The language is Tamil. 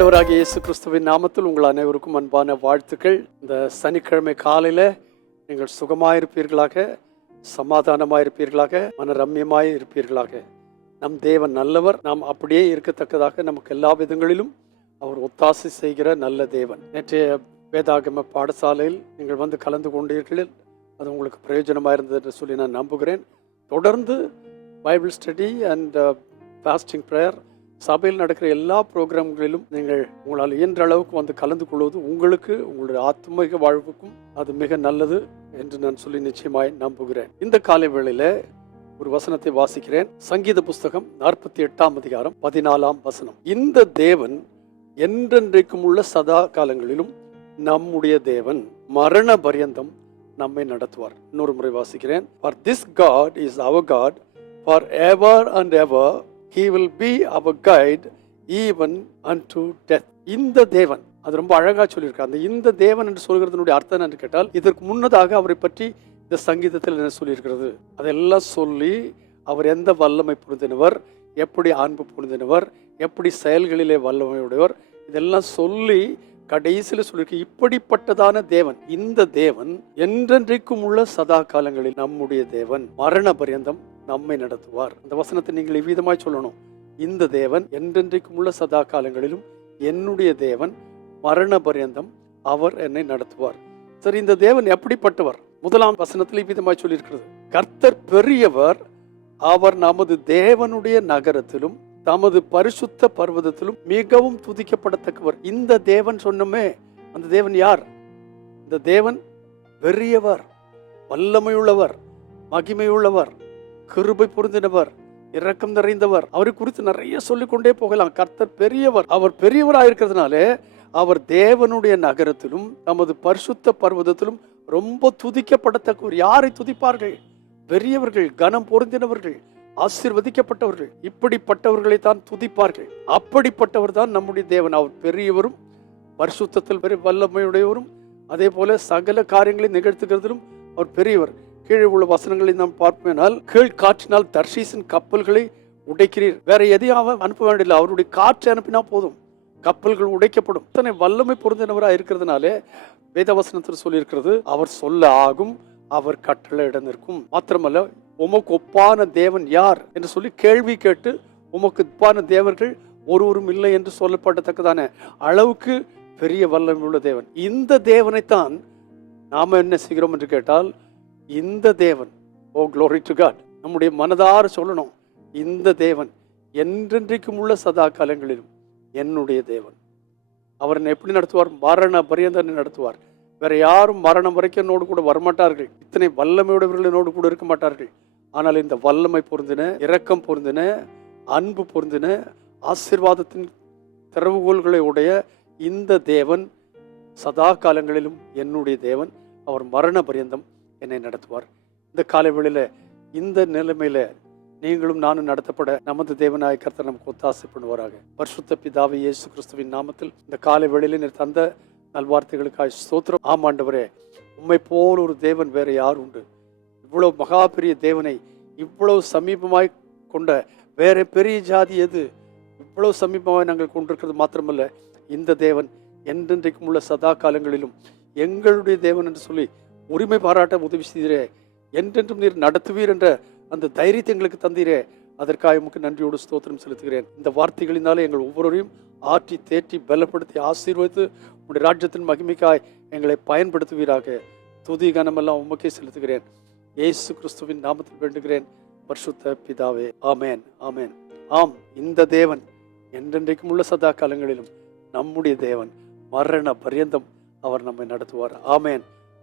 ஆண்டவராகிய இயேசு கிறிஸ்துவின் நாமத்தில் உங்கள் அனைவருக்கும் அன்பான வாழ்த்துக்கள். இந்த சனிக்கிழமை காலையில் நீங்கள் சுகமாயிருப்பீர்களாக சமாதானமாயிருப்பீர்களாக மன ரம்யமாய் இருப்பீர்களாக நம் தேவன் நல்லவர் நாம் அப்படியே இருக்கத்தக்கதாக நமக்கு எல்லா விதங்களிலும் அவர் ஒத்தாசை செய்கிற நல்ல தேவன். நேற்றைய வேதாகம பாடசாலையில் நீங்கள் வந்து கலந்து கொண்டீர்கள். அது உங்களுக்கு பிரயோஜனமாக இருந்தது என்று சொல்லி நான் நம்புகிறேன். தொடர்ந்து Bible study and fasting prayer சபையில் நடக்கிற எல்லா ப்ரோக்ராம்களிலும் நீங்கள் உங்களால் இயன்ற அளவுக்கு வந்து கலந்து கொள்வது உங்களுக்கு உங்களுடைய ஆத்மீக வாழ்வுக்கும் அது மிக நல்லது என்று நான் சொல்லி நிச்சயமாய் நம்புகிறேன். இந்த காலை வேளையில ஒரு வசனத்தை வாசிக்கிறேன். சங்கீத புஸ்தகம் நாற்பத்தி எட்டாம் அதிகாரம் பதினாலாம் வசனம். இந்த தேவன் என்றென்றைக்கும் உள்ள சதா காலங்களிலும் நம்முடைய தேவன் மரண பரியந்தம் நம்மை நடத்துவார். இன்னொரு முறை வாசிக்கிறேன். For this God is our God for ever and ever he will be our guide even unto death இந்த தேவன் அது ரொம்ப அழகாக சொல்லியிருக்கார். அந்த இந்த தேவன் என்று சொல்கிறதனுடைய அர்த்தம் என்று கேட்டால் இதற்கு முன்னதாக அவரை பற்றி இந்த சங்கீதத்தில் என்ன சொல்லியிருக்கிறது? அதெல்லாம் சொல்லி அவர் எந்த வல்லமை புரிந்தினவர் எப்படி அன்பு புரிந்தினவர் எப்படி செயல்களிலே வல்லமையுடையவர் இதெல்லாம் சொல்லி கடைசியில் சொல்லியிருக்கு. இப்படிப்பட்டதான தேவன் இந்த தேவன் என்றென்றைக்கும் உள்ள சதா காலங்களில் நம்முடைய தேவன். மரண பரியந்தம் நம்மை நடத்துவார். அந்த வசனத்தை நீங்கள் இவ்விதமாய் சொல்லணும். இந்த தேவன் என்றென்றைக்கும் உள்ள சதா காலங்களிலும் என்னுடைய தேவன் மரண பரியந்தம் அவர் என்னை நடத்துவார். சரி இந்த தேவன் எப்படிப்பட்டவர்? முதலாம் வசனத்தில் இவ்விதமாய் சொல்லியிருக்கிறது. கர்த்தர் பெரியவர் அவர் நமது தேவனுடைய நகரத்திலும் தமது பரிசுத்த பர்வதத்திலும் மிகவும் துதிக்கப்படத்தக்கவர். இந்த தேவன் சொன்னமே அந்த தேவன் யார்? இந்த தேவன் பெரியவர் வல்லமையுள்ளவர் மகிமையுள்ளவர். கிருபை பொருந்தினவர் இரக்கம் நிறைந்தவர். அவரை குறித்து நிறைய சொல்லிக்கொண்டே போகலாம். கர்த்தர் பெரியவர். அவர் பெரியவராக இருக்கிறதுனாலே அவர் தேவனுடைய நகரத்திலும் நமது பரிசுத்த பர்வதத்திலும் ரொம்ப துதிக்கப்படத்தக்கவர் யாரை துதிப்பார்கள்? பெரியவர்கள் கனம் பொருந்தினவர்கள் ஆசிர்வதிக்கப்பட்டவர்கள் இப்படிப்பட்டவர்களை தான் துதிப்பார்கள். அப்படிப்பட்டவர் தான் நம்முடைய தேவன். அவர் பெரியவரும் பரிசுத்தத்தில் பெரிய வல்லமையுடையவரும் அதே போல சகல காரியங்களை நிகழ்த்துகிறதிலும் அவர் பெரியவர். கீழே உள்ள வசனங்களை நாம் பார்ப்பேனால் கீழ் காற்றினால் தர்ஷீசின் கப்பல்களை உடைக்கிறீர். வேற எதையும் அவன் அனுப்ப வேண்டியதில்லை. அவருடைய காற்று அனுப்பினா போதும். கப்பல்கள் உடைக்கப்படும். இத்தனை வல்லமை பொருந்தினவராக இருக்கிறதுனாலே வேதவசனத்தில் சொல்லியிருக்கிறது அவர் சொல்ல ஆகும் அவர் கட்டளை இடம் நிற்கும் மாத்திரமல்ல உமக்கு ஒப்பான தேவன் யார்? என்று சொல்லி கேள்வி கேட்டு உமக்கு ஒப்பான தேவர்கள் ஒருவரும் இல்லை என்று சொல்லப்படத்தக்கதான அளவுக்கு பெரிய வல்லமை உள்ள தேவன். இந்த தேவனைத்தான் நாம என்ன செய்கிறோம் என்று கேட்டால் இந்த தேவன் ஓ க்ளோரி டு காட் நம்முடைய மனதார சொல்லணும். இந்த தேவன் என்றென்றைக்கும் உள்ள சதா காலங்களிலும் என்னுடைய தேவன். அவர் என்னை எப்படி நடத்துவார்? மரண பரியந்தனை நடத்துவார். வேற யாரும் மரணம் வரைக்கும் என்னோடு கூட வரமாட்டார்கள். இத்தனை வல்லமையுடையவர்கள் என்னோடு கூட இருக்க மாட்டார்கள். ஆனால் இந்த வல்லமை பொருந்தின இரக்கம் பொருந்தின அன்பு பொருந்தின ஆசீர்வாதத்தின் திறவுகோள்களை உடைய இந்த தேவன் சதா காலங்களிலும் என்னுடைய தேவன். அவர் மரண பரியந்தம் என்னை நடத்துவார். இந்த காலை இந்த நிலைமையில நீங்களும் நானும் நடத்தப்பட நமது தேவநாய கர்த்தர் நமக்கு ஒத்தாசை பண்ணுவாராக பரிசுத்த பிதாவை இயேசு கிறிஸ்துவின் நாமத்தில் இந்த காலை வேளையில நீர் தந்த நல்வார்த்தைகளுக்காக ஸ்தோத்திரம். ஆமாண்டவரே உண்மை போல் ஒரு தேவன் வேற யார் உண்டு? இவ்வளவு மகா பெரிய தேவனை இவ்வளவு சமீபமாய் கொண்ட வேற பெரிய ஜாதி எது? இவ்வளவு சமீபமாய் நாங்கள் கொண்டிருக்கிறது மாத்திரமல்ல இந்த தேவன் என்றென்றைக்கும் உள்ள சதா காலங்களிலும் எங்களுடைய தேவன் என்று சொல்லி உரிமை பாராட்ட உதவி செய்தீரே. என்றென்றும் நீர் நடத்துவீர் என்ற அந்த தைரியத்தை எங்களுக்கு தந்தீரே. அதற்காக உமக்கு நன்றியோடு ஸ்தோத்திரம் செலுத்துகிறேன். இந்த வார்த்தைகளினாலே எங்கள் ஒவ்வொருவரையும் ஆற்றி தேற்றி பலப்படுத்தி ஆசீர்வதித்து உடைய ராஜ்யத்தின் மகிமைக்காய் எங்களை பயன்படுத்துவீராக. துதி கனமெல்லாம் உமக்கே செலுத்துகிறேன். இயேசு கிறிஸ்துவின் நாமத்தில் வேண்டுகிறேன். பரிசுத்த பிதாவே ஆமேன் ஆமேன். ஆம் இந்த தேவன் என்றென்றைக்கும் உள்ள சதா காலங்களிலும் நம்முடைய தேவன் மரண பரியந்தம் அவர் நம்மை நடத்துவார். ஆமேன்.